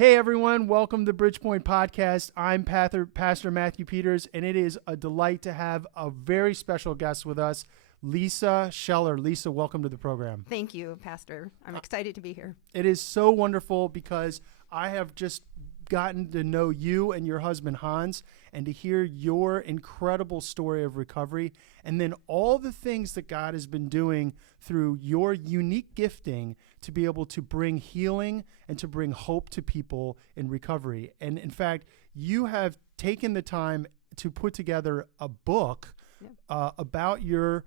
Hey everyone, welcome to Bridgepoint Podcast. I'm Pastor Matthew Peters, and it is a delight to have a very special guest with us, Lisa Scheller. Lisa, welcome to the program. Thank you, Pastor. I'm excited to be here. It is so wonderful because I have just gotten to know you and your husband Hans and to hear your incredible story of recovery and then all the things that God has been doing through your unique gifting to be able to bring healing and to bring hope to people in recovery. And in fact, you have taken the time to put together a book about your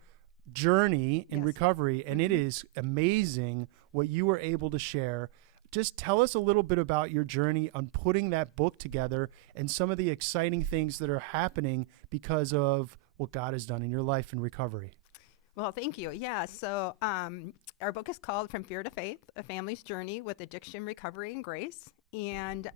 journey in recovery, and it is amazing what you were able to share. Just tell us a little bit about your journey on putting that book together and some of the exciting things that are happening because of what God has done in your life in recovery. Well, thank you. Yeah, so our book is called From Fear to Faith, A Family's Journey with Addiction, Recovery, and Grace. And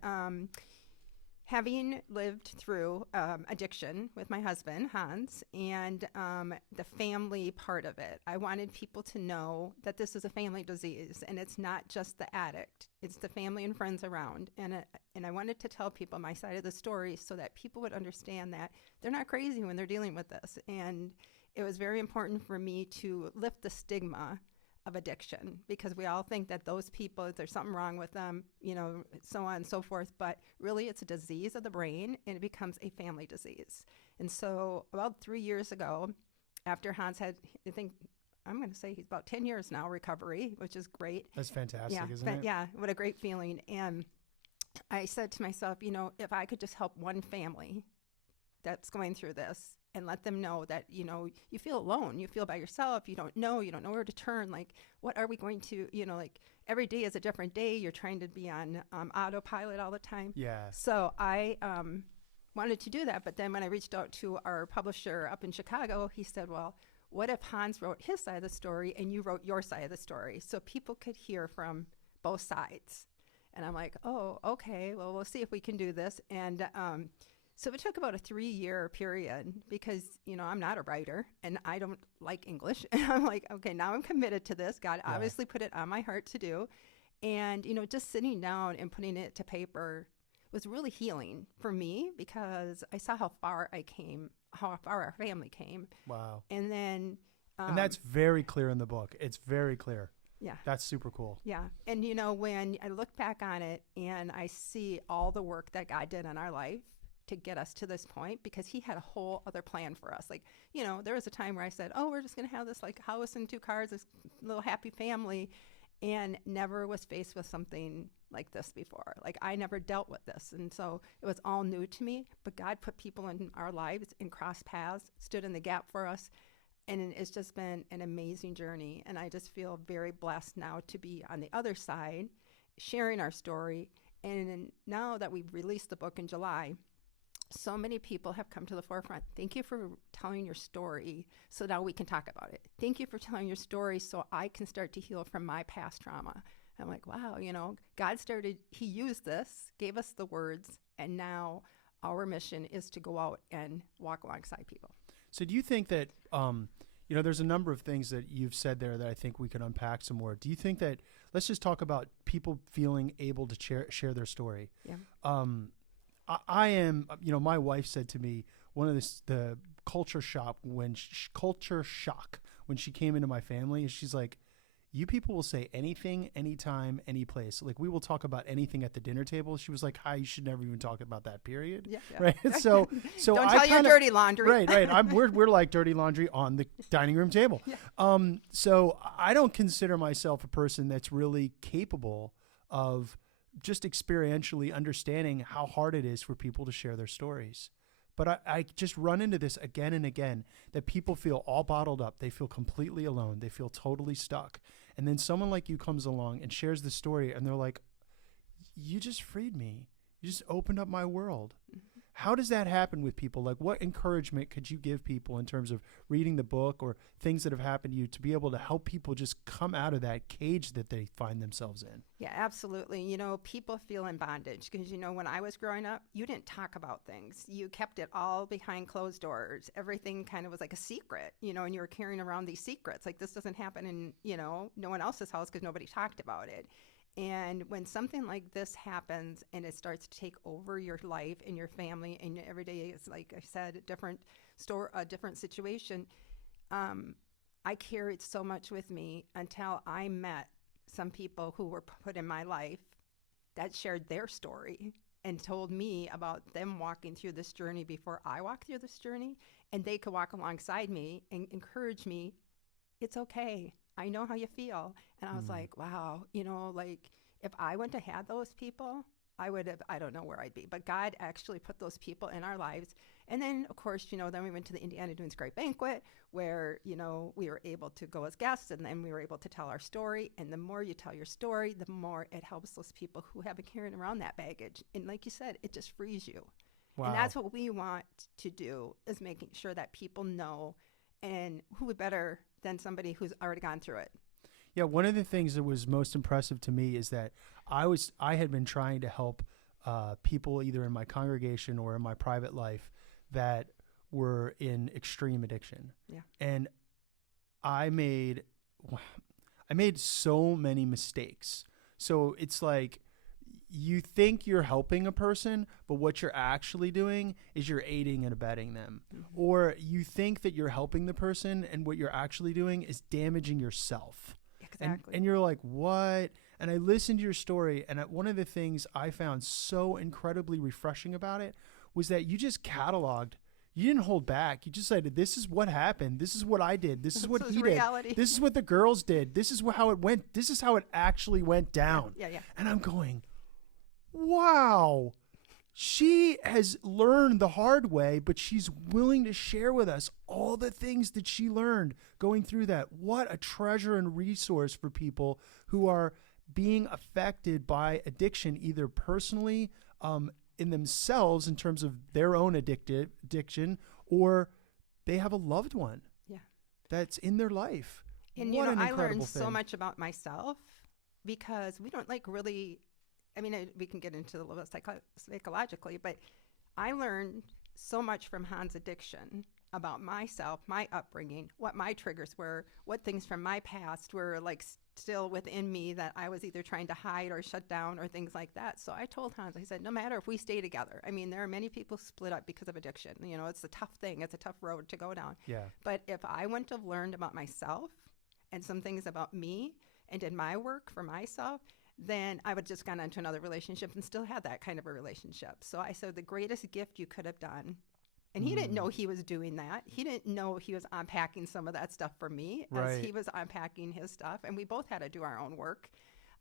having lived through addiction with my husband, Hans, and the family part of it, I wanted people to know that this is a family disease, and it's not just the addict. It's the family and friends around. And I wanted to tell people my side of the story so that people would understand that they're not crazy when they're dealing with this. And it was very important for me to lift the stigma of addiction, because we all think that those people, there's something wrong with them, so on and so forth. But really, it's a disease of the brain, and it becomes a family disease. And so about 3 years ago, after Hans had, I think, I'm going to say he's about 10 years now recovery, which is great. That's fantastic, isn't it? Yeah, what a great feeling. And I said to myself, if I could just help one family that's going through this, and let them know that, you feel alone, you feel by yourself, you don't know where to turn. Like, what are we going to, every day is a different day. You're trying to be on autopilot all the time. Yeah. So I wanted to do that. But then when I reached out to our publisher up in Chicago, he said, well, what if Hans wrote his side of the story and you wrote your side of the story, so people could hear from both sides? And I'm like, oh, okay, well, we'll see if we can do this. And so it took about a 3-year period because, I'm not a writer and I don't like English. And I'm like, okay, now I'm committed to this. God obviously put it on my heart to do. And, just sitting down and putting it to paper was really healing for me, because I saw how far I came, how far our family came. Wow. And then... and that's very clear in the book. It's very clear. Yeah. That's super cool. Yeah. And, when I look back on it and I see all the work that God did in our life to get us to this point, because he had a whole other plan for us. Like, there was a time where I said, oh, we're just going to have this like house and 2 cars, this little happy family, and never was faced with something like this before. Like, I never dealt with this. And so it was all new to me, but God put people in our lives and crossed paths, stood in the gap for us. And it's just been an amazing journey. And I just feel very blessed now to be on the other side, sharing our story. And now that we've released the book in July, so many people have come to the forefront. Thank you for telling your story so now we can talk about it. Thank you for telling your story so I can start to heal from my past trauma. I'm like, wow, God he used this, gave us the words, and now our mission is to go out and walk alongside people. So do you think that, there's a number of things that you've said there that I think we can unpack some more. Do you think that, let's just talk about people feeling able to share their story. Yeah. I am, my wife said to me, one of the culture shock when she came into my family, she's like, you people will say anything, anytime, any place. Like, we will talk about anything at the dinner table. She was like, hi, you should never even talk about that, period. Yeah. Right. So don't tell your dirty laundry. Right. We're like dirty laundry on the dining room table. Yeah. So I don't consider myself a person that's really capable of just experientially understanding how hard it is for people to share their stories. But I just run into this again and again, that people feel all bottled up. They feel completely alone. They feel totally stuck. And then someone like you comes along and shares the story, and they're like, you just freed me. You just opened up my world. Mm-hmm. How does that happen with people? Like, what encouragement could you give people in terms of reading the book or things that have happened to you to be able to help people just come out of that cage that they find themselves in? Yeah, absolutely. People feel in bondage because, when I was growing up, you didn't talk about things. You kept it all behind closed doors. Everything kind of was like a secret, and you were carrying around these secrets. Like, this doesn't happen in, no one else's house because nobody talked about it. And when something like this happens and it starts to take over your life and your family, and every day is, like I said, a different situation, I carried so much with me until I met some people who were put in my life that shared their story and told me about them walking through this journey before I walked through this journey. And they could walk alongside me and encourage me, it's okay. I know how you feel. And I was like, wow, like if I wouldn't have had those people, I don't know where I'd be. But God actually put those people in our lives. And then, of course, then we went to the Indiana Dunes Great Banquet where, we were able to go as guests, and then we were able to tell our story. And the more you tell your story, the more it helps those people who have been carrying around that baggage. And like you said, it just frees you. Wow. And that's what we want to do, is making sure that people know, and who better than somebody who's already gone through it. Yeah, one of the things that was most impressive to me is that I had been trying to help people either in my congregation or in my private life that were in extreme addiction. Yeah. And I made so many mistakes. So it's like you think you're helping a person, but what you're actually doing is you're aiding and abetting them. Mm-hmm. Or you think that you're helping the person, and what you're actually doing is damaging yourself. Exactly. And you're like, what? And I listened to your story, and one of the things I found so incredibly refreshing about it was that you just cataloged. You didn't hold back. You just said, this is what happened. This is what I did. This is what he reality. did. This is what the girls did. This is how it went. This is how it actually went down. Yeah. And I'm going, wow. She has learned the hard way, but she's willing to share with us all the things that she learned going through that. What a treasure and resource for people who are being affected by addiction, either personally, in themselves in terms of their own addiction, or they have a loved one that's in their life. And what an I incredible learned thing. so much about myself, because we don't really, we can get into a little bit psychologically, but I learned so much from Hans' addiction about myself, my upbringing, what my triggers were, what things from my past were like still within me that I was either trying to hide or shut down or things like that. So I told Hans, I said, no matter if we stay together. There are many people split up because of addiction. It's a tough thing. It's a tough road to go down. Yeah. But if I wouldn't have learned about myself and some things about me and did my work for myself, then I would just gone into another relationship and still had that kind of a relationship. So I said, the greatest gift you could have done. And he didn't know he was doing that. He didn't know he was unpacking some of that stuff for me as he was unpacking his stuff. And we both had to do our own work,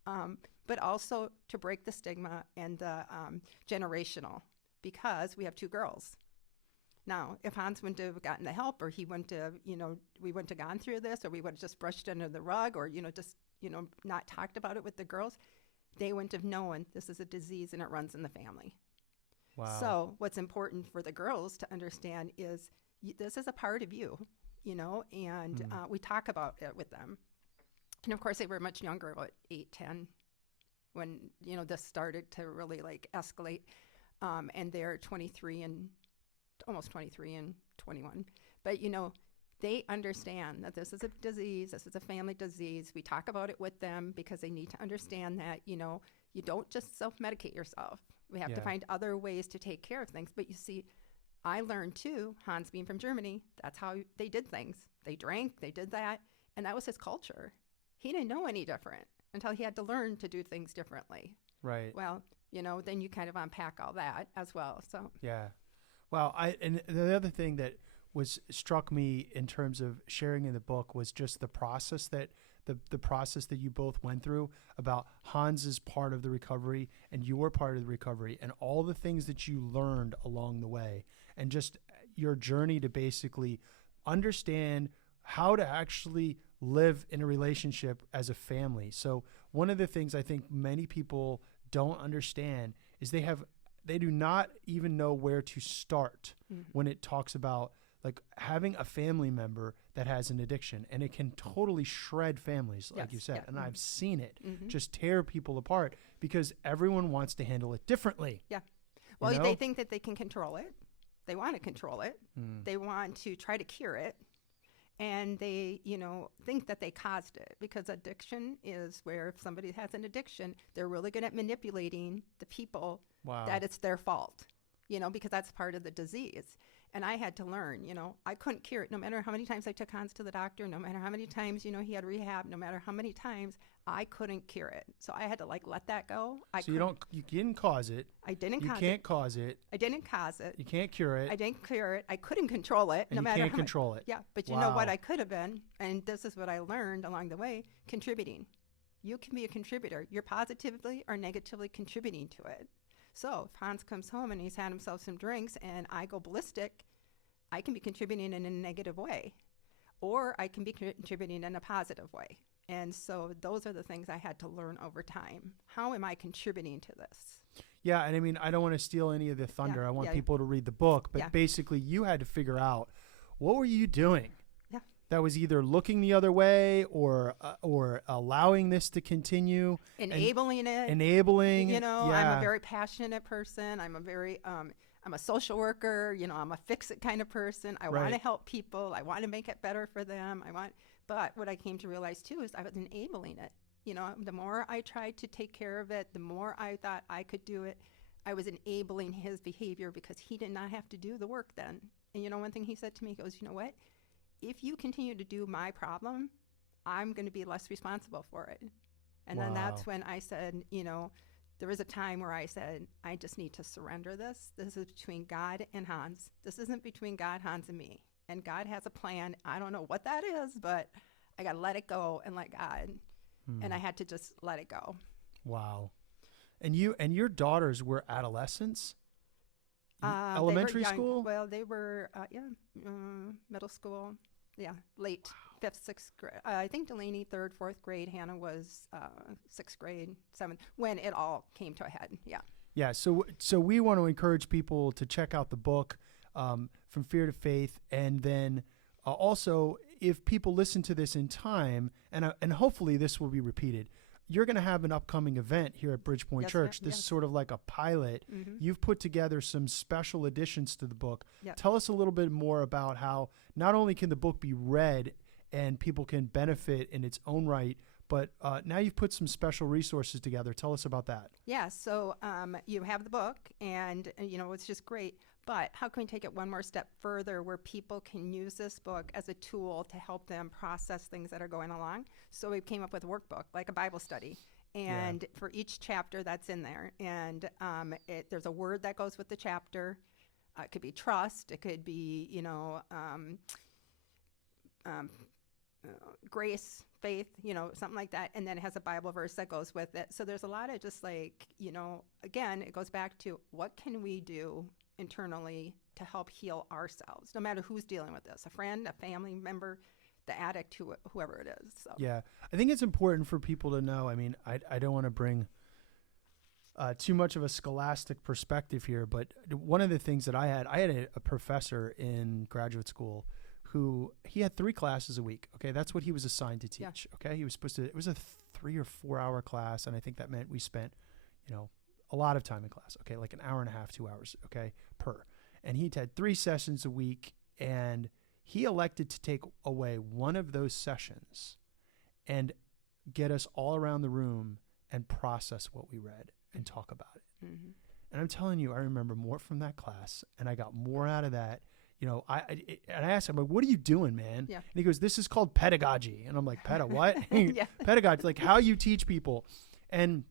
but also to break the stigma and the generational, because we have two girls. Now, if Hans wouldn't have gotten the help, or he wouldn't have, we wouldn't have gone through this, or we would have just brushed under the rug, or, not talked about it with the girls, they wouldn't have known this is a disease and it runs in the family. Wow. So what's important for the girls to understand is this is a part of you, and we talk about it with them. And of course, they were much younger, about 8, 10, when, this started to really like escalate. And they're 23 and almost 23 and 21. But, they understand that this is a disease. This is a family disease. We talk about it with them because they need to understand that, you don't just self-medicate yourself. We have to find other ways to take care of things. But you see, I learned too, Hans being from Germany, that's how they did things. They drank, they did that, and that was his culture. He didn't know any different until he had to learn to do things differently. Right. Well, then you kind of unpack all that as well. So yeah. Well, and the other thing that struck me in terms of sharing in the book was just the process that the process that you both went through, about Hans's part of the recovery and your part of the recovery, and all the things that you learned along the way, and just your journey to basically understand how to actually live in a relationship as a family. So one of the things I think many people don't understand is they do not even know where to start when it talks about like having a family member that has an addiction, and it can totally shred families, like you said. And I've seen it just tear people apart because everyone wants to handle it differently. Yeah. Well, they think that they can control it. They want to control it. They want to try to cure it. and they, think that they caused it, because addiction is where if somebody has an addiction, they're really good at manipulating the people Wow. that it's their fault, because that's part of the disease. And I had to learn, I couldn't cure it no matter how many times I took Hans to the doctor, no matter how many times, he had rehab, no matter how many times, I couldn't cure it. So I had to let that go. So you didn't cause it. I didn't You cause can't it. cause it. I didn't cause it. You can't cure it. I didn't cure it. I couldn't control it. And no you matter can't how control it. Yeah, but you know what Wow. I could have been, and this is what I learned along the way, contributing. You can be a contributor. You're positively or negatively contributing to it. So if Hans comes home and he's had himself some drinks and I go ballistic, I can be contributing in a negative way, or I can be contributing in a positive way. And so those are the things I had to learn over time. How am I contributing to this? Yeah, and I mean, I don't want to steal any of the thunder. Yeah, I want yeah. people to read the book, but Yeah. basically you had to figure out, what were you doing? Yeah. That was either looking the other way or allowing this to continue. Enabling it. Enabling. I'm yeah. a very passionate person. I'm a very, I'm a social worker. I'm a fix-it kind of person. I want to Right. help people. I want to make it better for them. But what I came to realize too is I was enabling it. The more I tried to take care of it, the more I thought I could do it. I was enabling his behavior because he did not have to do the work then. And one thing he said to me, he goes, you know what? If you continue to do my problem, I'm going to be less responsible for it. And then that's Wow. when I said, there was a time where I said, I just need to surrender this. This is between God and Hans. This isn't between God, Hans, and me. And God has a plan. I don't know what that is, but I got to let it go and let God. And I had to just let it go. Wow. And your daughters were adolescents? They were Elementary young. school? Well, they were, middle school. Yeah, late fifth, sixth grade. I think Delaney, third, fourth grade. Hannah was sixth grade, seventh, when it all came to a head. Yeah. Yeah. So we want to encourage people to check out the book, From Fear to Faith. And then also, if people listen to this in time, and hopefully this will be repeated, you're going to have an upcoming event here at Bridgepoint Yes, Church. ma'am. This Yes. is sort of like a pilot. Mm-hmm. You've put together some special additions to the book. Yep. Tell us a little bit more about how not only can the book be read and people can benefit in its own right, but now you've put some special resources together. Tell us about that. Yeah, so you have the book, and it's just great. But how can we take it one more step further where people can use this book as a tool to help them process things that are going along? So we came up with a workbook, like a Bible study. And for each chapter that's in there, and there's a word that goes with the chapter. It could be trust. It could be, grace, faith, something like that. And then it has a Bible verse that goes with it. So there's a lot of just again, it goes back to what can we do internally to help heal ourselves, no matter who's dealing with this, a friend, a family member, the addict, whoever it is. So. Yeah, I think it's important for people to know. I mean, I don't want to bring too much of a scholastic perspective here, but one of the things that I had a professor in graduate school who he had 3 classes a week. Okay, that's what he was assigned to teach. Yeah. Okay, he was supposed to. It was a 3 or 4 hour class, and I think that meant we spent, a lot of time in class. Okay, like an hour and a half, 2 hours. Okay, per. And he'd had 3 sessions a week, and he elected to take away one of those sessions and get us all around the room and process what we read and talk about it. Mm-hmm. And I'm telling you, I remember more from that class, and I got more out of that. I asked him, like, what are you doing, man? Yeah. And he goes, this is called pedagogy. And I'm like, what? Yeah. Pedagogy, like how you teach people. And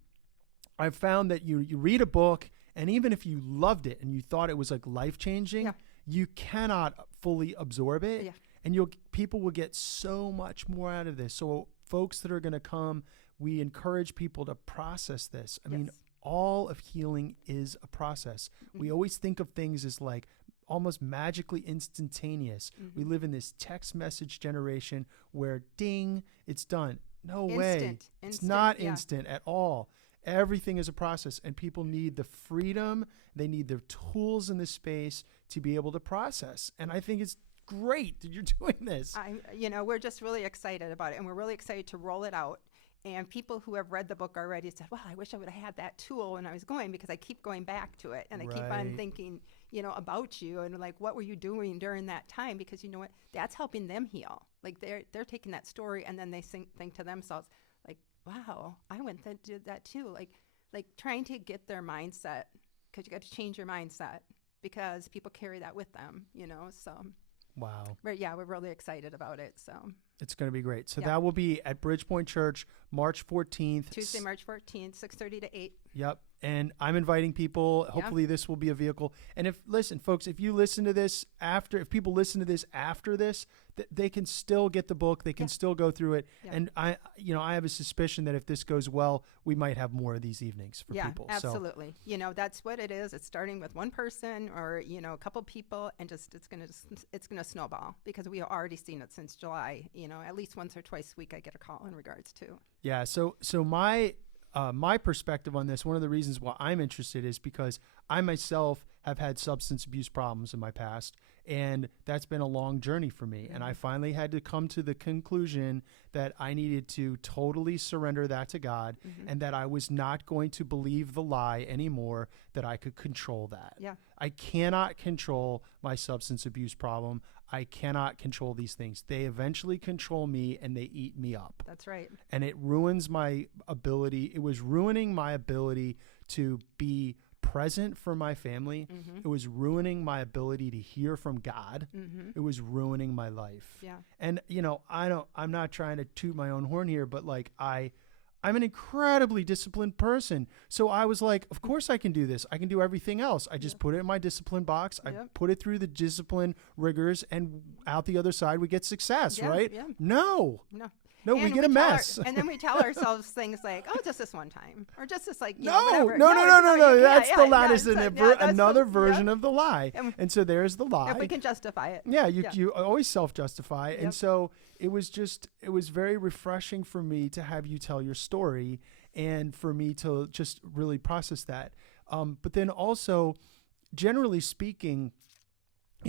I've found that you read a book, and even if you loved it and you thought it was like life-changing, Yeah. you cannot fully absorb it. Yeah. And people will get so much more out of this. So folks that are going to come, we encourage people to process this. I mean, all of healing is a process. Mm-hmm. We always think of things as like almost magically instantaneous. Mm-hmm. We live in this text message generation where ding, it's done. No way. It's not instant at all. Everything is a process, and people need the freedom. They need the tools in the space to be able to process. And I think it's great that you're doing this. We're just really excited about it, and we're really excited to roll it out. And people who have read the book already said, well, I wish I would have had that tool when I was going, because I keep going back to it. And I keep on Right. thinking, about you and like, what were you doing during that time? Because you know what? That's helping them heal. Like they're taking that story and then they think to themselves, like, wow, I went and did that too. Like trying to get their mindset, because you got to change your mindset because people carry that with them, so. Wow. But yeah, we're really excited about it. So It's going to be great. So Yeah. that will be at Bridgepoint Church, March 14th. Tuesday, March 14th, 6:30 to 8. Yep. And I'm inviting people. Hopefully this will be a vehicle. And listen, folks, if you listen to this if people listen to this after this, they can still get the book. They can still go through it. Yeah. And I have a suspicion that if this goes well, we might have more of these evenings for people. Yeah, absolutely. That's what it is. It's starting with one person or, a couple people, and it's going to snowball, because we have already seen it since July. At least once or twice a week I get a call in regards to. Yeah. So my perspective on this, one of the reasons why I'm interested is because I myself have had substance abuse problems in my past, and that's been a long journey for me. And I finally had to come to the conclusion that I needed to totally surrender that to God, and that I was not going to believe the lie anymore, that I could control that. Yeah. I cannot control my substance abuse problem. I cannot control these things. They eventually control me, and they eat me up. That's right. And it ruins my ability. It was ruining my ability to be present for my family. It was ruining my ability to hear from God. It was ruining my life. Yeah. And I'm not trying to toot my own horn here, but like I'm an incredibly disciplined person. So I was like, of course I can do this. I can do everything else. I just put it in my discipline box. I put it through the discipline rigors, and out the other side we get success, Yeah, right? yeah. No, we And get a mess. and then we tell ourselves things like, oh, just this one time, or just this, like, No. whatever. No. That's the lie. That's that's another the- version of the lie. And- And so there's the lie. If we can justify it. Yeah, you always self-justify. And Yep. so it was very refreshing for me to have you tell your story, and for me to just really process that. But then also, generally speaking,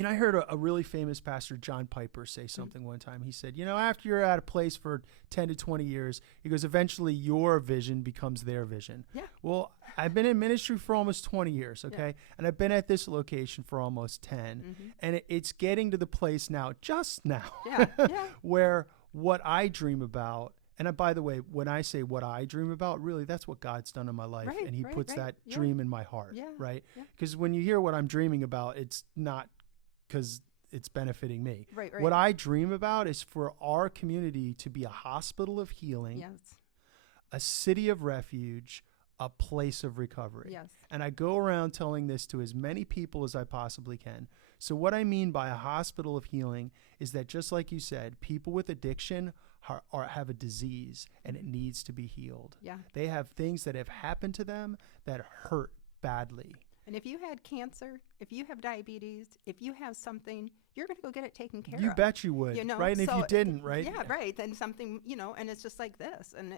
I heard a really famous pastor, John Piper, say something one time. He said, after you're at a place for 10 to 20 years, he goes, eventually your vision becomes their vision. Yeah. Well, I've been in ministry for almost 20 years, okay? And I've been at this location for almost 10. And it's getting to the place now, just now, Yeah. where what I dream about, and by the way, when I say what I dream about, really, that's what God's done in my life. Right, and he right, puts right. that Yeah. dream in my heart, Yeah, right? yeah. Because when you hear what I'm dreaming about, it's not because it's benefiting me. Right. What I dream about is for our community to be a hospital of healing, Yes. a city of refuge, a place of recovery. Yes. And I go around telling this to as many people as I possibly can. So what I mean by a hospital of healing is that, just like you said, people with addiction have a disease, and it needs to be healed. Yeah. They have things that have happened to them that hurt badly. And if you had cancer, if you have diabetes, if you have something, you're going to go get it taken care You of. bet you would, right? And if you didn't, right? Yeah, right. Then something, and it's just like this. And,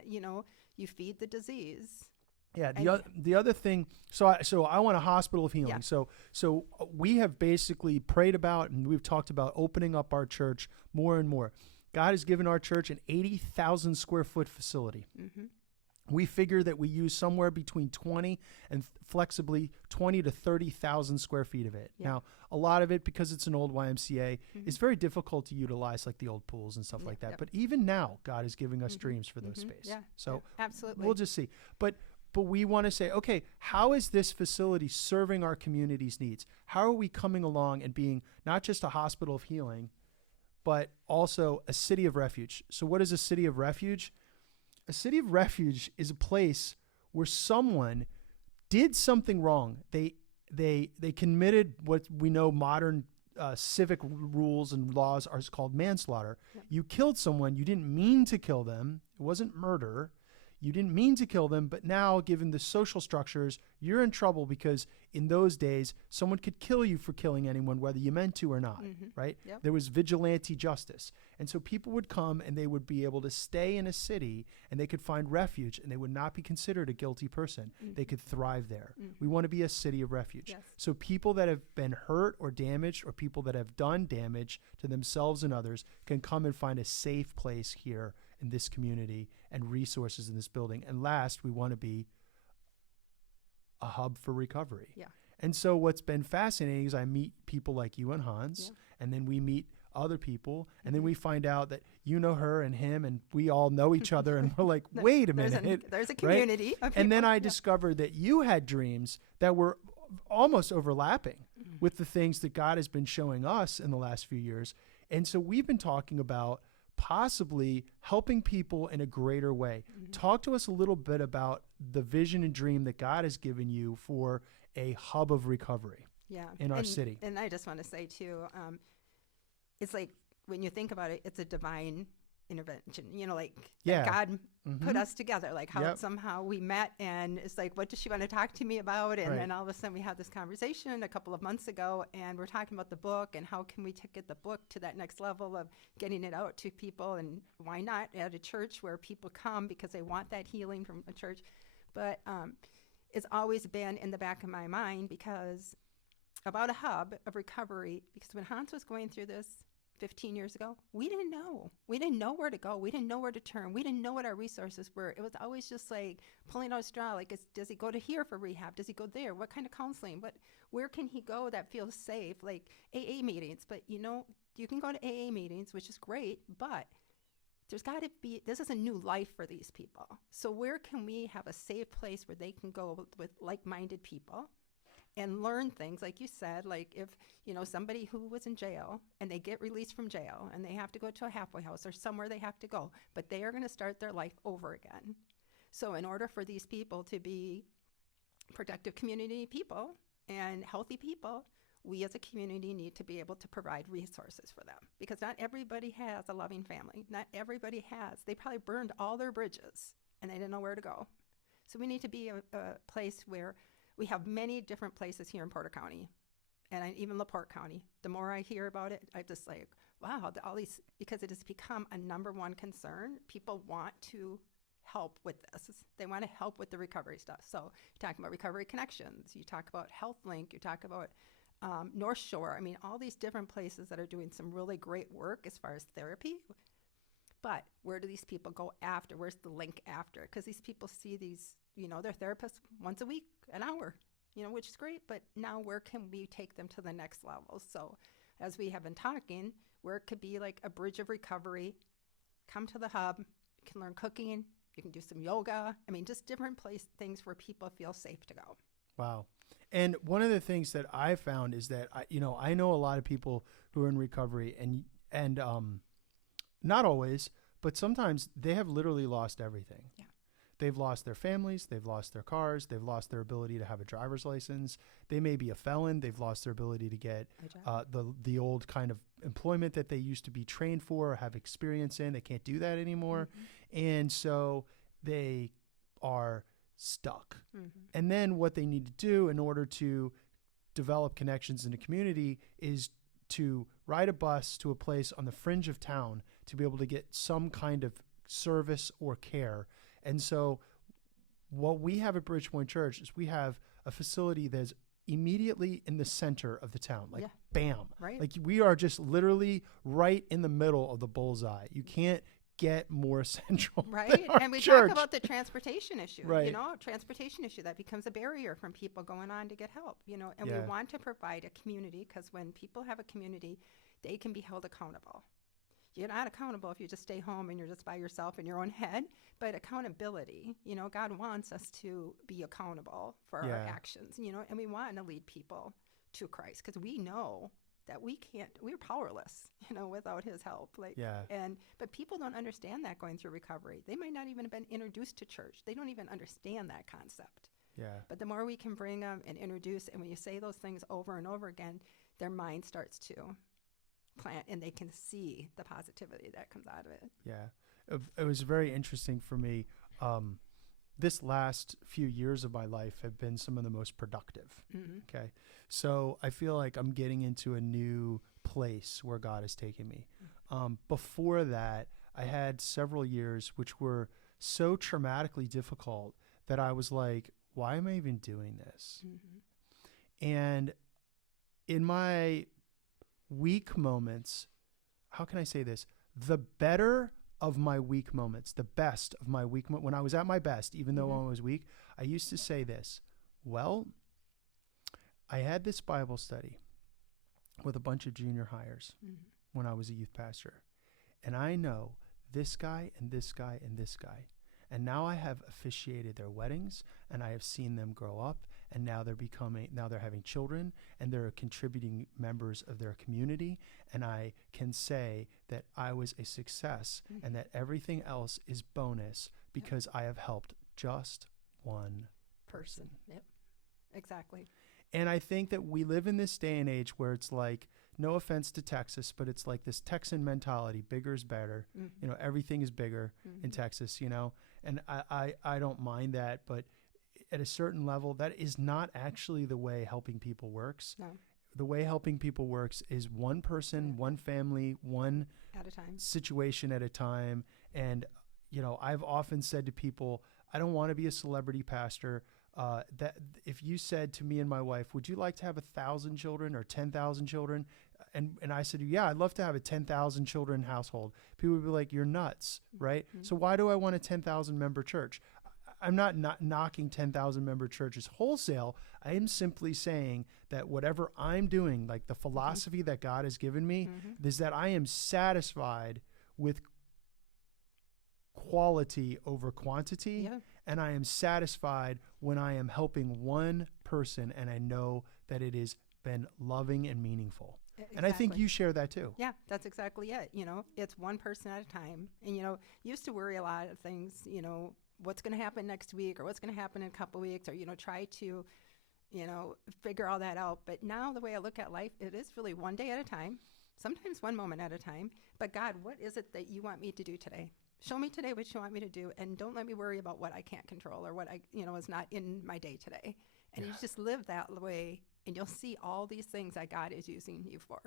you feed the disease. Yeah. And- The other thing, so I want a hospital of healing. Yeah. So we have basically prayed about, and we've talked about opening up our church more and more. God has given our church an 80,000 square foot facility. We figure that we use somewhere between 20 and flexibly 20 to 30,000 square feet of it. Yeah. Now, a lot of it, because it's an old YMCA, is very difficult to utilize, like the old pools and stuff like that. Yep. But even now, God is giving us dreams for those space. Yeah. So yeah, absolutely. we'll just see. But we want to say, okay, how is this facility serving our community's needs? How are we coming along and being not just a hospital of healing, but also a city of refuge? So what is a city of refuge? A city of refuge is a place where someone did something wrong. They committed what we know modern civic rules and laws are called manslaughter. Yep. You killed someone. You didn't mean to kill them. It wasn't murder. You didn't mean to kill them, but now, given the social structures, you're in trouble, because in those days, someone could kill you for killing anyone, whether you meant to or not, right? Yep. There was vigilante justice. And so people would come and they would be able to stay in a city, and they could find refuge, and they would not be considered a guilty person. They could thrive there. We want to be a city of refuge. Yes. So people that have been hurt or damaged, or people that have done damage to themselves and others, can come and find a safe place here in this community and resources in this building. And last, we want to be a hub for recovery. Yeah. And so what's been fascinating is I meet people like you and Hans, and then we meet other people, and then we find out that you know her and him, and we all know each other, and we're like, wait a minute. There's a community of And then people. I discovered that you had dreams that were almost overlapping with the things that God has been showing us in the last few years. And so we've been talking about possibly helping people in a greater way. Talk to us a little bit about the vision and dream that God has given you for a hub of recovery in our city. And I just want to say too, it's like when you think about it, it's a divine intervention, like that God put us together, like how somehow we met, and it's like, what does she want to talk to me about? And then all of a sudden we had this conversation a couple of months ago, and we're talking about the book and how can we get the book to that next level of getting it out to people, and why not at a church where people come because they want that healing from a church. But it's always been in the back of my mind because about a hub of recovery, because when Hans was going through this 15 years ago, we didn't know. We didn't know where to go. We didn't know where to turn. We didn't know what our resources were. It was always just like pulling out a straw. Like, does he go to here for rehab? Does he go there? What kind of counseling? Where can he go that feels safe? Like AA meetings. But you can go to AA meetings, which is great, but there's got to be, this is a new life for these people. So where can we have a safe place where they can go with like-minded people and learn things, like you said, like if, somebody who was in jail and they get released from jail and they have to go to a halfway house or somewhere they have to go, but they are going to start their life over again. So in order for these people to be productive community people and healthy people, we as a community need to be able to provide resources for them, because not everybody has a loving family. Not everybody has. They probably burned all their bridges and they didn't know where to go. So we need to be a place where we have many different places here in Porter County and even LaPorte County. The more I hear about it, I'm just like, wow, all these, because it has become a number one concern. People want to help with this. They want to help with the recovery stuff. So you talk about Recovery Connections, you talk about HealthLink, you talk about North Shore. I mean, all these different places that are doing some really great work as far as therapy. But where do these people go after? Where's the link after? Because these people see these, their therapists once a week, an hour, which is great. But now where can we take them to the next level? So as we have been talking, where it could be like a bridge of recovery, come to the hub, you can learn cooking, you can do some yoga. I mean, just different things where people feel safe to go. Wow. And one of the things that I found is that I know a lot of people who are in recovery, and not always, but sometimes they have literally lost everything. Yeah. They've lost their families, they've lost their cars, they've lost their ability to have a driver's license. They may be a felon, they've lost their ability to get the old kind of employment that they used to be trained for or have experience in. They can't do that anymore. Mm-hmm. And so they are stuck. Mm-hmm. And then what they need to do in order to develop connections in the community is to ride a bus to a place on the fringe of town to be able to get some kind of service or care. And so what we have at Bridgepoint Church is we have a facility that's immediately in the center of the town, like bam, right. Like we are just literally right in the middle of the bullseye. You can't get more central. Right. And we church. talk about the transportation issue, right. Transportation issue that becomes a barrier from people going on to get help, and we want to provide a community, because when people have a community, they can be held accountable. You're not accountable if you just stay home and you're just by yourself in your own head, but accountability, God wants us to be accountable for our actions, and we want to lead people to Christ, because we know that we're powerless, without his help. But people don't understand that going through recovery. They might not even have been introduced to church. They don't even understand that concept. Yeah. But the more we can bring them and introduce, and when you say those things over and over again, their mind starts to plant and they can see the positivity that comes out of it. Yeah. It was very interesting for me. This last few years of my life have been some of the most productive. Mm-hmm. Okay. So I feel like I'm getting into a new place where God has taken me. Mm-hmm. Before that, I had several years which were so traumatically difficult that I was like, why am I even doing this? Mm-hmm. And in my weak moments, how can I say this? The better of my weak moments, the best of my weak when I was at my best, even though I was weak, I used to say this, well, I had this Bible study with a bunch of junior hires when I was a youth pastor. And I know this guy and this guy and this guy. And now I have officiated their weddings, and I have seen them grow up, and now they're having children, and they're contributing members of their community. And I can say that I was a success and that everything else is bonus because I have helped just one person. Yep, exactly. And I think that we live in this day and age where it's like, no offense to Texas, but it's like this Texan mentality, bigger is better. You know, everything is bigger in Texas, you know, and I don't mind that, but at a certain level, that is not actually the way helping people works. No. The way helping people works is one person, one family, one at a time, situation at a time. And, you know, I've often said to people, I don't want to be a celebrity pastor. That if you said to me and my wife, would you like to have 1,000 children or 10,000 children? And I said, yeah, I'd love to have a 10,000 children household. People would be like, you're nuts, right? So why do I want a 10,000 member church? I'm not knocking 10,000 member churches wholesale. I am simply saying that whatever I'm doing, like the philosophy that God has given me, is that I am satisfied with quality over quantity. Yeah. And I am satisfied when I am helping one person and I know that it has been loving and meaningful. Exactly. And I think you share that too. Yeah, that's exactly it. You know, it's one person at a time. And, you know, used to worry a lot of things, you know, what's going to happen next week or what's going to happen in a couple of weeks, or, you know, try to, you know, figure all that out. But now the way I look at life, it is really one day at a time, sometimes one moment at a time. But God, what is it that you want me to do today? Show me today what you want me to do, and don't let me worry about what I can't control or what I, you know, is not in my day today. And you just live that way, and you'll see all these things that God is using you for.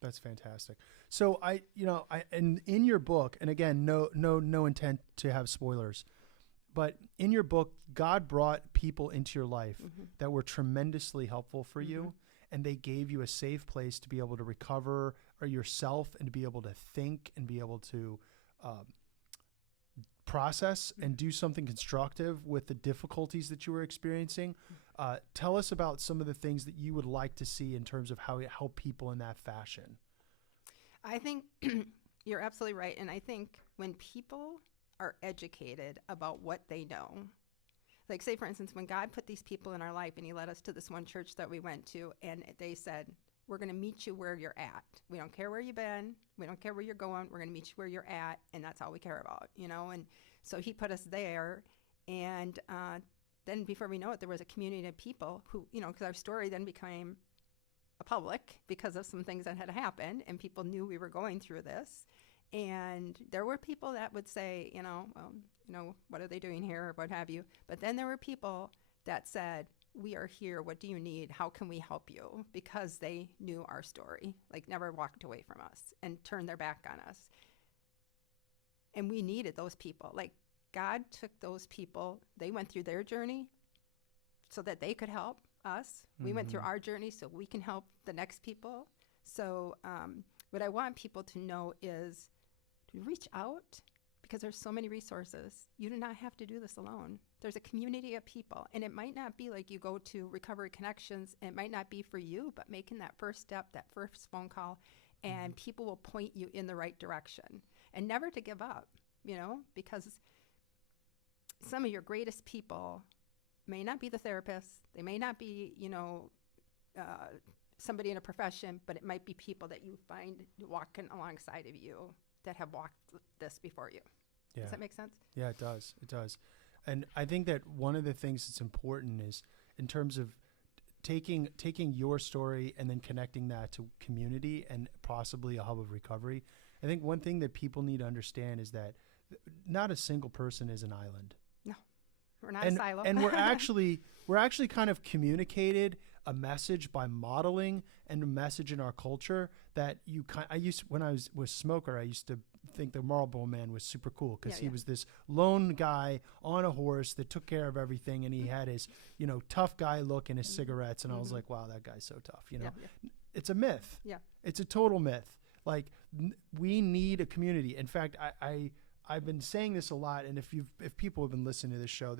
That's fantastic. So and in your book, and again, no intent to have spoilers, but in your book, God brought people into your life that were tremendously helpful for you, and they gave you a safe place to be able to recover or yourself and to be able to think and be able to process and do something constructive with the difficulties that you were experiencing. Tell us about some of the things that you would like to see in terms of how it helped people in that fashion. I think you're absolutely right. And I think when people are educated about what they know, like say, for instance, when God put these people in our life and he led us to this one church that we went to, and they said, we're going to meet you where you're at. We don't care where you've been. We don't care where you're going. We're going to meet you where you're at. And that's all we care about, you know? And so he put us there. And then before we know it, there was a community of people who, you know, because our story then became a public because of some things that had happened, and people knew we were going through this. And there were people that would say, you know, well, you know, what are they doing here or what have you? But then there were people that said, we are here. What do you need? How can we help you? Because they knew our story, like never walked away from us and turned their back on us. And we needed those people. Like God took those people, they went through their journey so that they could help us. We went through our journey so we can help the next people. So what I want people to know is to reach out, because there's so many resources. You do not have to do this alone. There's a community of people, and it might not be like you go to Recovery Connections, and it might not be for you, but making that first step, that first phone call, and people will point you in the right direction. And never to give up, you know, because some of your greatest people may not be the therapist. They may not be, you know, somebody in a profession, but it might be people that you find walking alongside of you that have walked this before you. Yeah. Does that make sense? Yeah, it does. It does. And I think that one of the things that's important is in terms of taking your story and then connecting that to community and possibly a hub of recovery. I think one thing that people need to understand is that not a single person is an island. No, we're not a silo. And we're actually kind of communicated a message by modeling and a message in our culture that when I was a smoker, I used to think the Marlboro Man was super cool because he was this lone guy on a horse that took care of everything, and he had his, you know, tough guy look and his cigarettes, and I was like, wow, that guy's so tough, you know. It's a myth. Yeah. It's a total myth. Like we need a community. In fact, I've been saying this a lot, and if people have been listening to this show,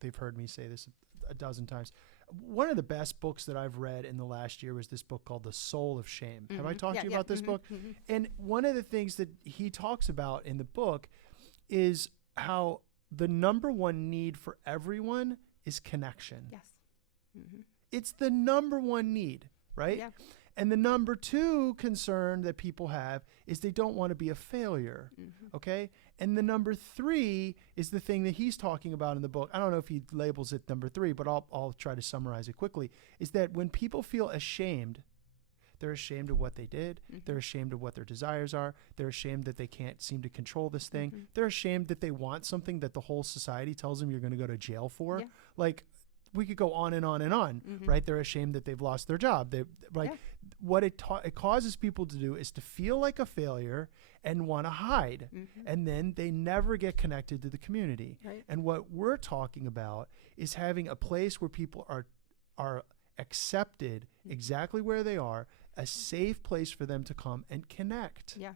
they've heard me say this a dozen times. One of the best books that I've read in the last year was this book called The Soul of Shame. Have I talked to you about this book? And one of the things that he talks about in the book is how the number one need for everyone is connection. Yes. It's the number one need, right? Yeah. And the number two concern that people have is they don't want to be a failure, okay? And the number three is the thing that he's talking about in the book. I don't know if he labels it number three, but I'll try to summarize it quickly, is that when people feel ashamed, they're ashamed of what they did. They're ashamed of what their desires are. They're ashamed that they can't seem to control this thing. They're ashamed that they want something that the whole society tells them you're going to go to jail for. Yeah. Like, we could go on and on and on, right? They're ashamed that they've lost their job. What it causes people to do is to feel like a failure and want to hide. And then they never get connected to the community. Right. And what we're talking about is having a place where people are accepted exactly where they are, a safe place for them to come and connect. Yeah.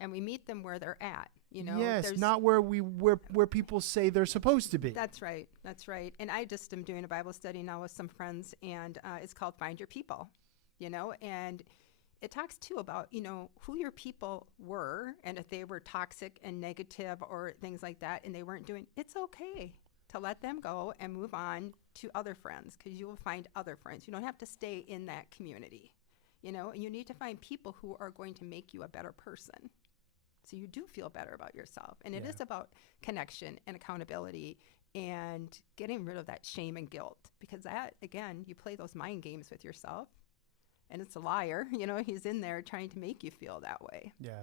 And we meet them where they're at. You know, yes, not where people say they're supposed to be. That's right. That's right. And I just am doing a Bible study now with some friends, and it's called Find Your People, you know, and it talks too about, you know, who your people were, and if they were toxic and negative or things like that, and they weren't doing, it's okay to let them go and move on to other friends, because you will find other friends. You don't have to stay in that community, you know, and you need to find people who are going to make you a better person. So you do feel better about yourself. And it is about connection and accountability and getting rid of that shame and guilt, because that, again, you play those mind games with yourself, and it's a liar. You know, he's in there trying to make you feel that way. Yeah.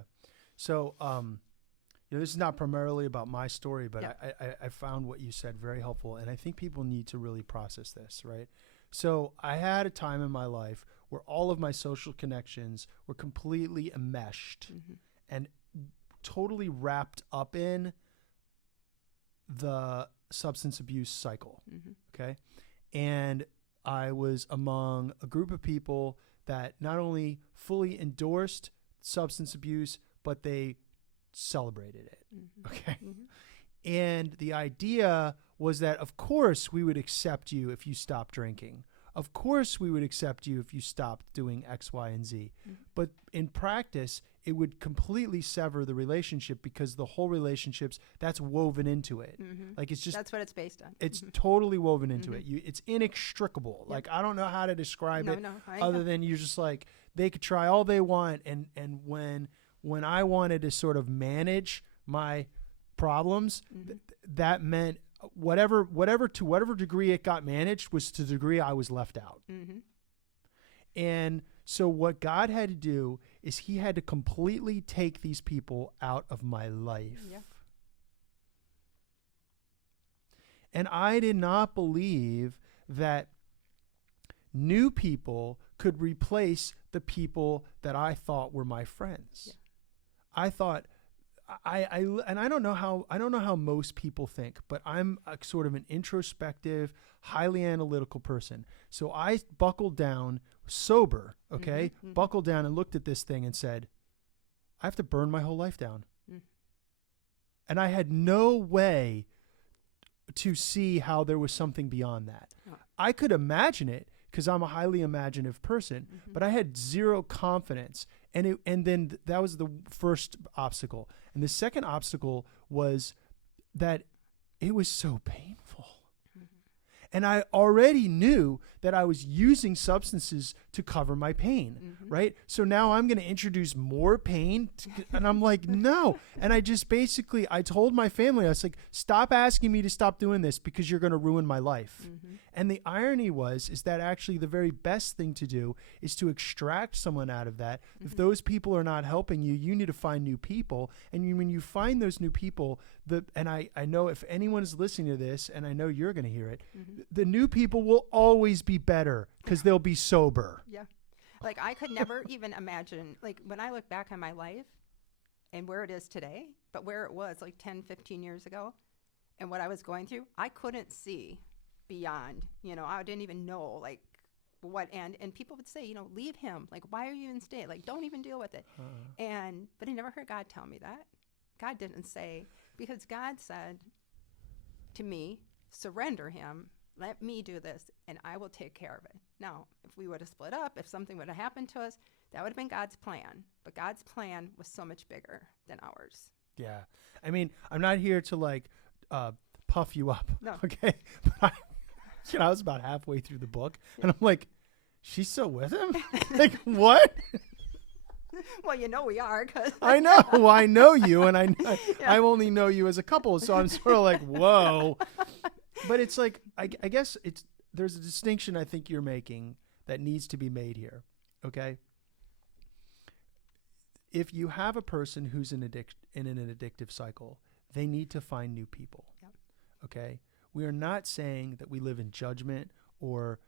So, you know, this is not primarily about my story, but I found what you said very helpful. And I think people need to really process this, right? So I had a time in my life where all of my social connections were completely enmeshed and totally wrapped up in the substance abuse cycle. Okay. And I was among a group of people that not only fully endorsed substance abuse, but they celebrated it. Okay. And the idea was that, of course, we would accept you if you stopped drinking. Of course, we would accept you if you stopped doing X, Y, and Z. But in practice, it would completely sever the relationship, because the whole relationships, that's woven into it. Like, it's just, that's what it's based on. It's totally woven into it. It's inextricable. Like, I don't know how to describe it other than you're just like, they could try all they want. And when I wanted to sort of manage my problems, that meant whatever to whatever degree it got managed was to the degree I was left out. And so what God had to do is he had to completely take these people out of my life. And I did not believe that new people could replace the people that I thought were my friends. I thought, and I don't know how most people think, but I'm a sort of an introspective, highly analytical person. So I buckled down sober, okay? Buckled down and looked at this thing and said, I have to burn my whole life down. And I had no way to see how there was something beyond that. I could imagine it because I'm a highly imaginative person, but I had zero confidence. And then that was the first obstacle. And the second obstacle was that it was so painful. And I already knew that I was using substances to cover my pain, right? So now I'm going to introduce more pain. And I'm like, no. And I just basically, I told my family, I was like, stop asking me to stop doing this because you're going to ruin my life. And the irony is that actually the very best thing to do is to extract someone out of that. If those people are not helping you, you need to find new people. And when you find those new people, and I know if anyone is listening to this, and I know you're going to hear it, the new people will always be better because they'll be sober. Yeah. Like, I could never even imagine, like, when I look back on my life and where it is today, but where it was like 10, 15 years ago, and what I was going through, I couldn't see beyond, you know, I didn't even know, like, what, and people would say, leave him. Like, why are you even staying? Like, don't even deal with it. But I never heard God tell me that. God didn't say, because God said to me, surrender him, let me do this, and I will take care of it. Now, if we would have split up, if something would have happened to us, that would have been God's plan. But God's plan was so much bigger than ours. Yeah. I mean, I'm not here to puff you up. No. Okay. But I was about halfway through the book and I'm like, she's still with him? Like, what? Well, we are. Cause I know. Well, I know you, and I only know you as a couple, so I'm sort of like, whoa. But it's like, I guess there's a distinction I think you're making that needs to be made here, okay? If you have a person who's in an addictive cycle, they need to find new people, okay? We are not saying that we live in judgment or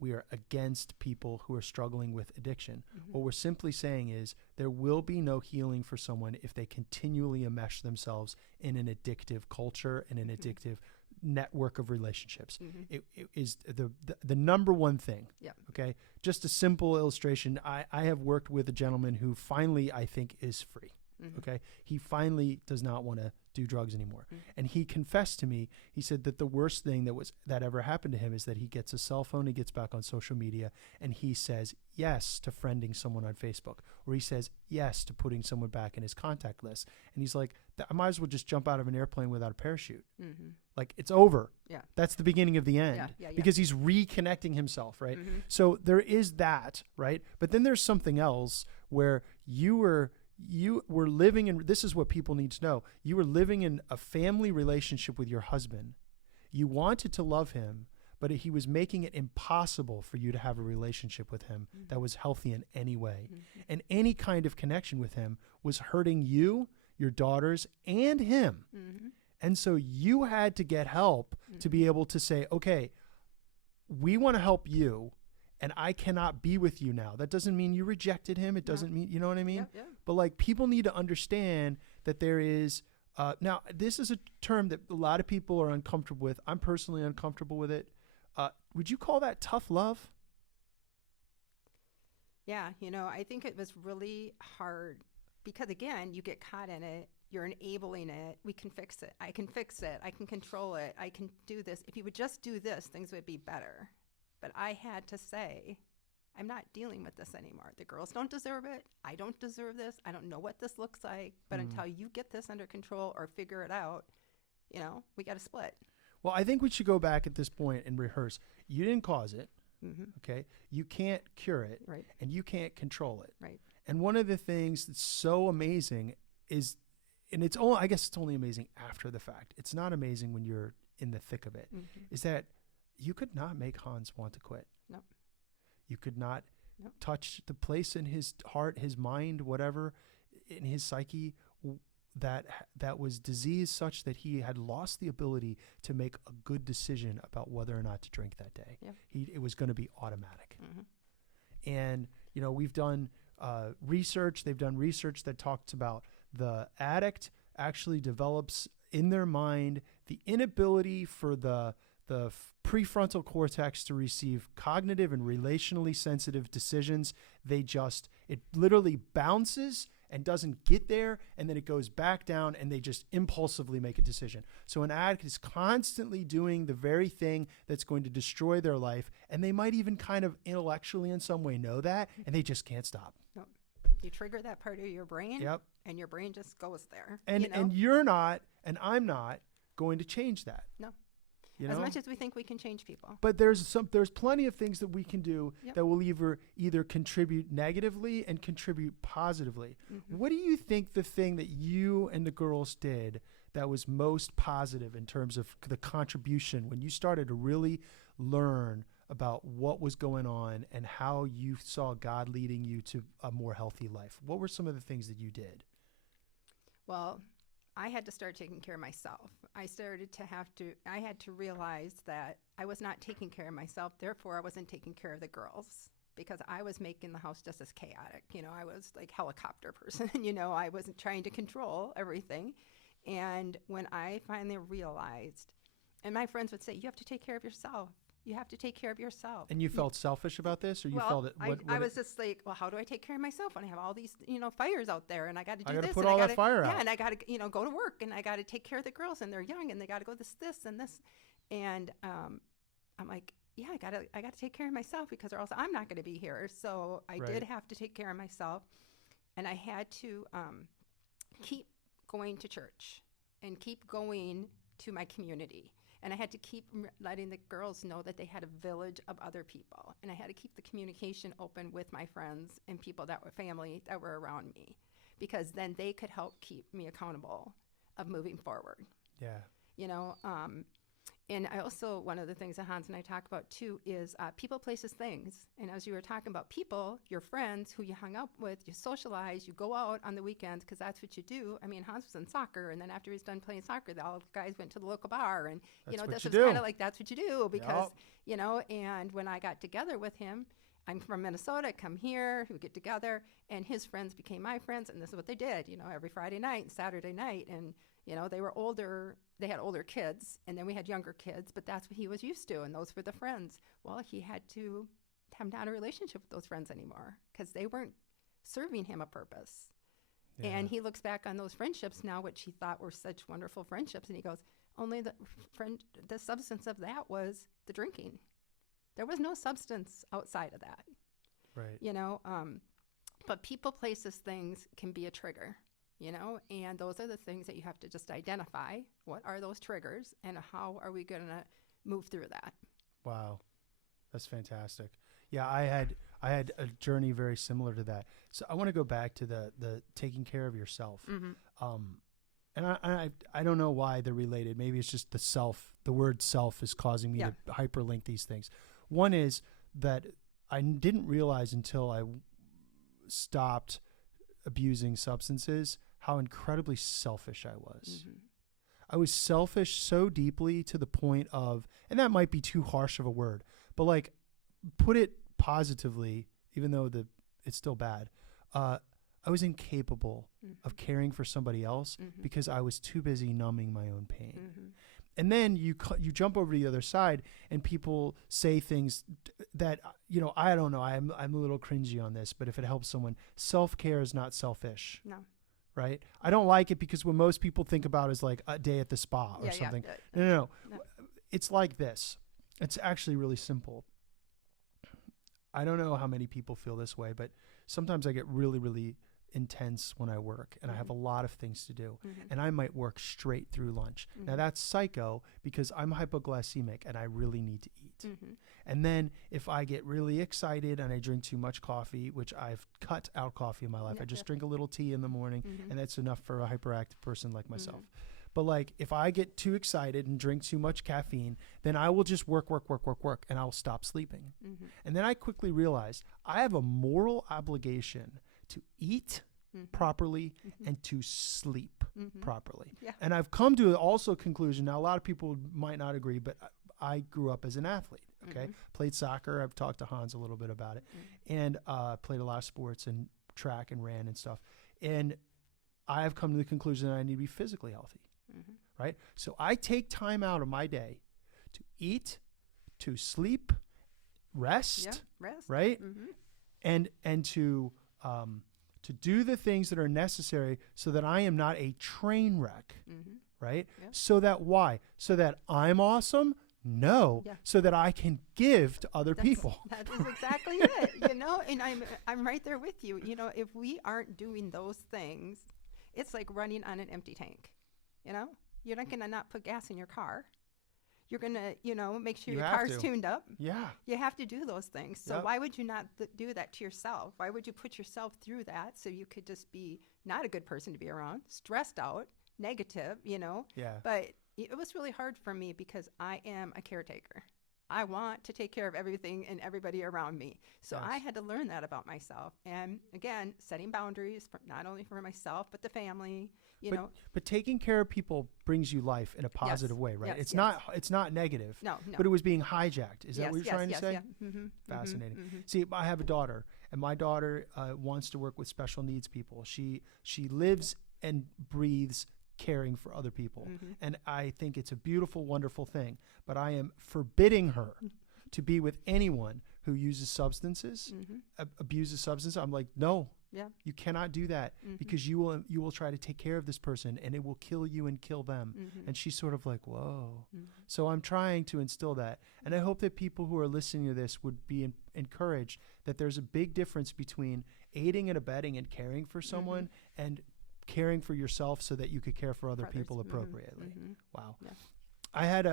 we are against people who are struggling with addiction. Mm-hmm. What we're simply saying is there will be no healing for someone if they continually enmesh themselves in an addictive culture and an addictive network of relationships. Mm-hmm. It is the number one thing. Yeah. Okay. Just a simple illustration. I have worked with a gentleman who finally, I think, is free. Mm-hmm. Okay. He finally does not want to do drugs anymore. Mm-hmm. And he confessed to me, he said that the worst thing that ever happened to him is that he gets a cell phone, he gets back on social media, and he says yes to friending someone on Facebook, or he says yes to putting someone back in his contact list. And he's like, I might as well just jump out of an airplane without a parachute. Mm-hmm. Like, it's over. Yeah. That's the beginning of the end. Because he's reconnecting himself, right? Mm-hmm. So there is that, right? But then there's something else where you were living in, this is what people need to know. You were living in a family relationship with your husband. You wanted to love him, but he was making it impossible for you to have a relationship with him that was healthy in any way. Mm-hmm. And any kind of connection with him was hurting you, your daughters, and him. Mm-hmm. And so you had to get help to be able to say, okay, we want to help you, and I cannot be with you now. That doesn't mean you rejected him. It doesn't mean, you know what I mean? Yeah. But people need to understand that there is, now this is a term that a lot of people are uncomfortable with. I'm personally uncomfortable with it. Would you call that tough love? Yeah. I think it was really hard because, again, you get caught in it. You're enabling it. We can fix it. I can fix it. I can control it. I can do this. If you would just do this, things would be better. But I had to say, I'm not dealing with this anymore. The girls don't deserve it. I don't deserve this. I don't know what this looks like. But until you get this under control or figure it out, we got to split. Well, I think we should go back at this point and rehearse. You didn't cause it. Mm-hmm. Okay. You can't cure it. Right. And you can't control it. Right. And one of the things that's so amazing is, and I guess it's only amazing after the fact. It's not amazing when you're in the thick of it. Mm-hmm. Is that you could not make Hans want to quit. No. You could not touch the place in his heart, his mind, whatever, in his psyche that was diseased such that he had lost the ability to make a good decision about whether or not to drink that day. Yeah. It was going to be automatic. Mm-hmm. And, we've done research. They've done research that talks about the addict actually develops in their mind the inability for the prefrontal cortex to receive cognitive and relationally sensitive decisions. It literally bounces and doesn't get there, and then it goes back down, and they just impulsively make a decision. So an addict is constantly doing the very thing that's going to destroy their life, and they might even kind of intellectually in some way know that, and they just can't stop. No. You trigger that part of your brain, and your brain just goes there. And you're not, and I'm not, going to change that. No. As much as we think we can change people. But there's plenty of things that we can do that will either contribute negatively and contribute positively. Mm-hmm. What do you think the thing that you and the girls did that was most positive in terms of the contribution when you started to really learn about what was going on and how you saw God leading you to a more healthy life? What were some of the things that you did? Well, I had to start taking care of myself. I had to realize that I was not taking care of myself. Therefore, I wasn't taking care of the girls because I was making the house just as chaotic. I was like helicopter person. I wasn't trying to control everything. And when I finally realized, and my friends would say, you have to take care of yourself. You have to take care of yourself. And you felt selfish about this, or you well, felt it? I was just like, well, how do I take care of myself when I have all these, fires out there, and I got to do I got to this, put and all I that gotta, fire yeah, out. and I got to, go to work, and I got to take care of the girls, and they're young, and they got to go this, and this, and I'm like, yeah, I got to take care of myself, because or else I'm not going to be here. So I did have to take care of myself, and I had to keep going to church and keep going to my community. And I had to keep letting the girls know that they had a village of other people. And I had to keep the communication open with my friends and people that were family that were around me, because then they could help keep me accountable of moving forward. Yeah. And I also, one of the things that Hans and I talk about too is people, places, things. And as you were talking about people, your friends who you hung up with, you socialize, you go out on the weekends, because that's what you do. I mean, Hans was in soccer, and then after he's done playing soccer, all the guys went to the local bar. And, this is kind of like, that's what you do, because, and when I got together with him, I'm from Minnesota, come here, we get together, and his friends became my friends, and this is what they did, every Friday night and Saturday night. And, they were older, they had older kids, and then we had younger kids, but that's what he was used to, and those were the friends. Well, he had to have not a relationship with those friends anymore, because they weren't serving him a purpose. Yeah. And he looks back on those friendships now, which he thought were such wonderful friendships, and he goes, only the substance of that was the drinking. There was no substance outside of that. Right. But people, places, things can be a trigger, and those are the things that you have to just identify. What are those triggers, and how are we going to move through that? Wow. That's fantastic. Yeah, I had a journey very similar to that. So I want to go back to the taking care of yourself. Mm-hmm. And I don't know why they're related. Maybe it's just the word self is causing me to hyperlink these things. One is that I didn't realize until I stopped abusing substances how incredibly selfish I was. Mm-hmm. I was selfish so deeply to the point of, and that might be too harsh of a word, but like, put it positively, even though it's still bad. I was incapable of caring for somebody else because I was too busy numbing my own pain. Mm-hmm. And then you jump over to the other side, and people say things that, I don't know. I'm a little cringy on this, but if it helps someone, self-care is not selfish. No. Right? I don't like it, because what most people think about is like a day at the spa or something. Yeah. No. It's like this. It's actually really simple. I don't know how many people feel this way, but sometimes I get really, really intense when I work, and I have a lot of things to do, and I might work straight through lunch. Now that's psycho, because I'm hypoglycemic and I really need to eat. And then if I get really excited and I drink too much coffee, which I've cut out coffee in my life, I just drink a little tea in the morning, and that's enough for a hyperactive person like myself. But like, if I get too excited and drink too much caffeine, then I will just work, and I'll stop sleeping. And then I quickly realized I have a moral obligation to eat properly and to sleep properly. Yeah. And I've come to also a conclusion. Now, a lot of people might not agree, but I grew up as an athlete. Okay. Played soccer. I've talked to Hans a little bit about it, and played a lot of sports and track and ran and stuff. And I have come to the conclusion that I need to be physically healthy. Right. So I take time out of my day to eat, to sleep, rest, right. And to do the things that are necessary so that I am not a train wreck, right? Yeah. So that why? So that I'm awesome? No. Yeah. So that I can give to other people. That is exactly it. And I'm right there with you. If we aren't doing those things, it's like running on an empty tank. You're not going to not put gas in your car. You're going to, make sure your car's tuned up. Yeah. You have to do those things. So why would you not do that to yourself? Why would you put yourself through that so you could just be not a good person to be around, stressed out, negative, Yeah. But it was really hard for me because I am a caretaker. I want to take care of everything and everybody around me. So I had to learn that about myself. And again, setting boundaries, not only for myself, but the family, But taking care of people brings you life in a positive way, right? Yes, it's not negative. No. But it was being hijacked. Is that what you're trying to say? Yeah. Fascinating. See, I have a daughter, and my daughter wants to work with special needs people. She lives and breathes caring for other people. And I think it's a beautiful, wonderful thing, but I am forbidding her to be with anyone who uses substances, abuses substances. I'm like, no, you cannot do that because you will try to take care of this person and it will kill you and kill them. And she's sort of like, whoa. So I'm trying to instill that. And I hope that people who are listening to this would be encouraged that there's a big difference between aiding and abetting and caring for someone and caring for yourself so that you could care for other people appropriately. Wow. Yeah. I had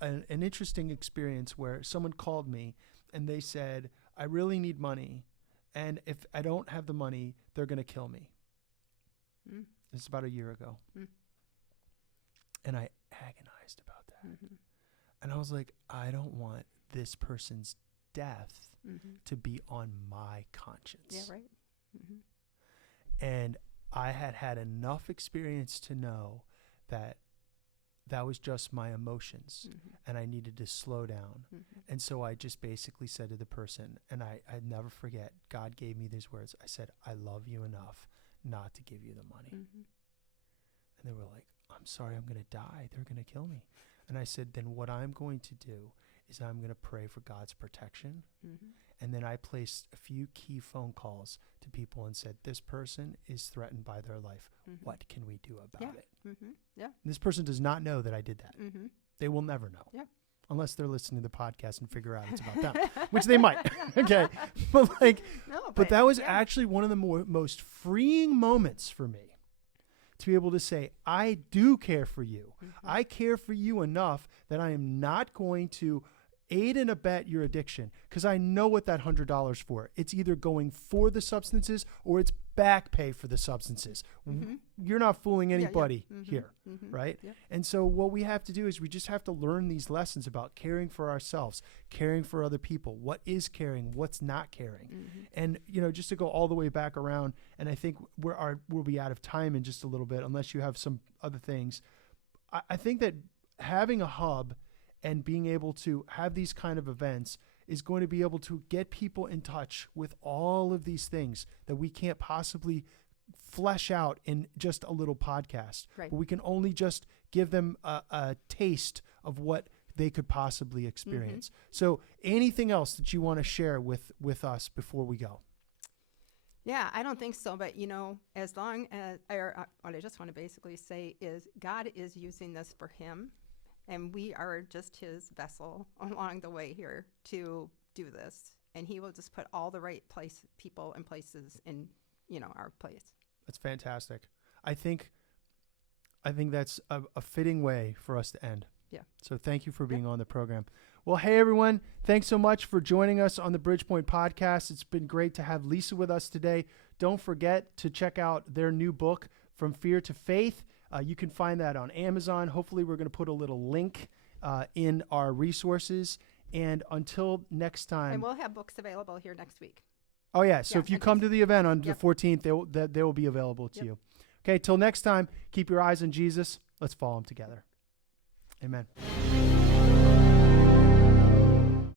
an interesting experience where someone called me and they said, I really need money. And if I don't have the money, they're going to kill me. This is about a year ago. And I agonized about that. And I was like, I don't want this person's death to be on my conscience. Yeah, right. And I had enough experience to know that that was just my emotions and I needed to slow down. And so I just basically said to the person, and I'd never forget, God gave me these words. I said, I love you enough not to give you the money. And they were like, I'm sorry, I'm going to die. They're going to kill me. And I said, then what I'm going to do is I'm going to pray for God's protection. And then I placed a few key phone calls to people and said, this person is threatened by their life. What can we do about it? And this person does not know that I did that. They will never know. Unless they're listening to the podcast and figure out it's about them, which they might. Okay. But that was actually one of the most freeing moments for me to be able to say, I do care for you. I care for you enough that I am not going to aid and abet your addiction because I know what that $100 for. It's either going for the substances or it's back pay for the substances. You're not fooling anybody here, right? And so what we have to do is we just have to learn these lessons about caring for ourselves, caring for other people. What is caring? What's not caring? And, just to go all the way back around, and I think we'll be out of time in just a little bit unless you have some other things. I think that having a hub and being able to have these kind of events is going to be able to get people in touch with all of these things that we can't possibly flesh out in just a little podcast. Right. But we can only just give them a taste of what they could possibly experience. So anything else that you want to share with us before we go? Yeah, I don't think so. But, as long as, what I just want to basically say is God is using this for him. And we are just his vessel along the way here to do this. And he will just put all the right people and places in, our place. That's fantastic. I think that's a fitting way for us to end. Yeah. So thank you for being on the program. Well, hey, everyone. Thanks so much for joining us on the Bridgepoint podcast. It's been great to have Lisa with us today. Don't forget to check out their new book, From Fear to Faith. You can find that on Amazon. Hopefully, we're going to put a little link in our resources. And until next time. And we'll have books available here next week. Oh, yeah. So if you come to the event on the 14th, they will be available to you. Okay, till next time, keep your eyes on Jesus. Let's follow him together. Amen.